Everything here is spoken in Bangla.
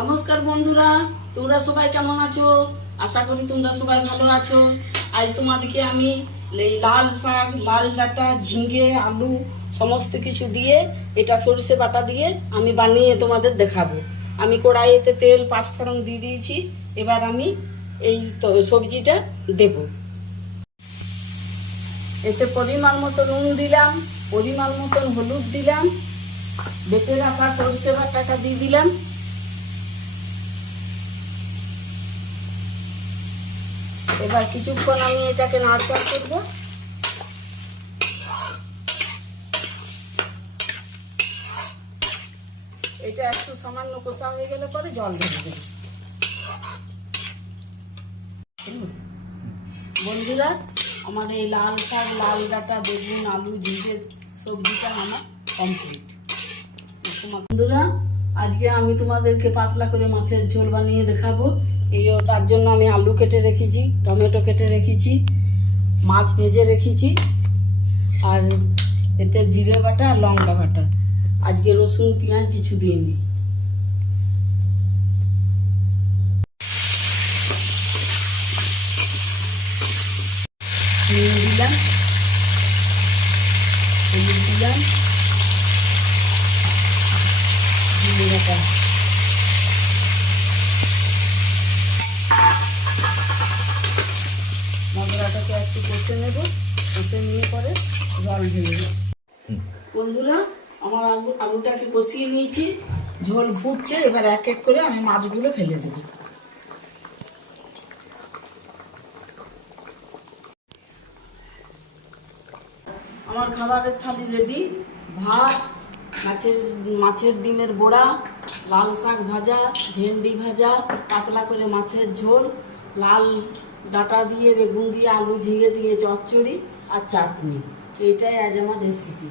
নমস্কার বন্ধুরা, তোমরা সবাই কেমন আছো? আশা করি তোমরা সবাই ভালো আছো। আজ তোমাদেরকে আমি এই লাল শাক, লাল ডাঁটা, ঝিঙে, আলু সমস্ত কিছু দিয়ে এটা সরষে বাটা দিয়ে আমি বানিয়ে তোমাদের দেখাবো। আমি কড়াইতে তেল পাঁচফোড়ন দিয়ে দিয়েছি। এবার আমি এই সবজিটা দেব। এতে পরিমাণ মতো নুন দিলাম, পরিমাণ মতন হলুদ দিলাম, বেটে রাখা সরষে বাটাটা দিয়ে দিলাম। এবার কিছুক্ষণ আমি এটাকে নাড়চাড় করব। এটা একটু সামান্য কষা হয়ে গেলে পরে জল ঢেলে দেব। বন্ধুরা, আমার এই লাল শাক, লাল ডাঁটা, বেগুন, আলু, ঝিঙে সবজিটা আমার কমপ্লিট। বন্ধুরা, আজকে আমি তোমাদেরকে পাতলা করে মাছের ঝোল বানিয়ে দেখাবো। তার জন্য আমি আলু কেটে রেখেছি, টমেটো কেটে রেখেছি, মাছ ভেজে রেখেছি, আর এতে জিরে বাটা আর লঙ্কা বাটা। আজকে রসুন পেঁয়াজ কিছু দিইনি। নুন দিলাম, হলুদ দিলাম, জিরে বাটা, মশলাটাকে একটু কষে নেব। কষে নিয়ে পরে জল ঢেলে দেব। বন্ধুরা, আমার আলুটাকে কষিয়ে নিয়েছি, ঝোল ফুটছে। এবার এক এক করে আমি মাছগুলো ফেলে দেব। আমার খাবারের থালি রেডি। ভাত, মাছের ডিমের বড়া, লাল শাক ভাজা, ভেন্ডি ভাজা, পাতলা করে মাছের ঝোল, লাল ডাঁটা দিয়ে, বেগুন দিয়ে, আলু ঝিঙে দিয়ে চচ্চড়ি আর চাটনি। এইটাই আজ আমার রেসিপি।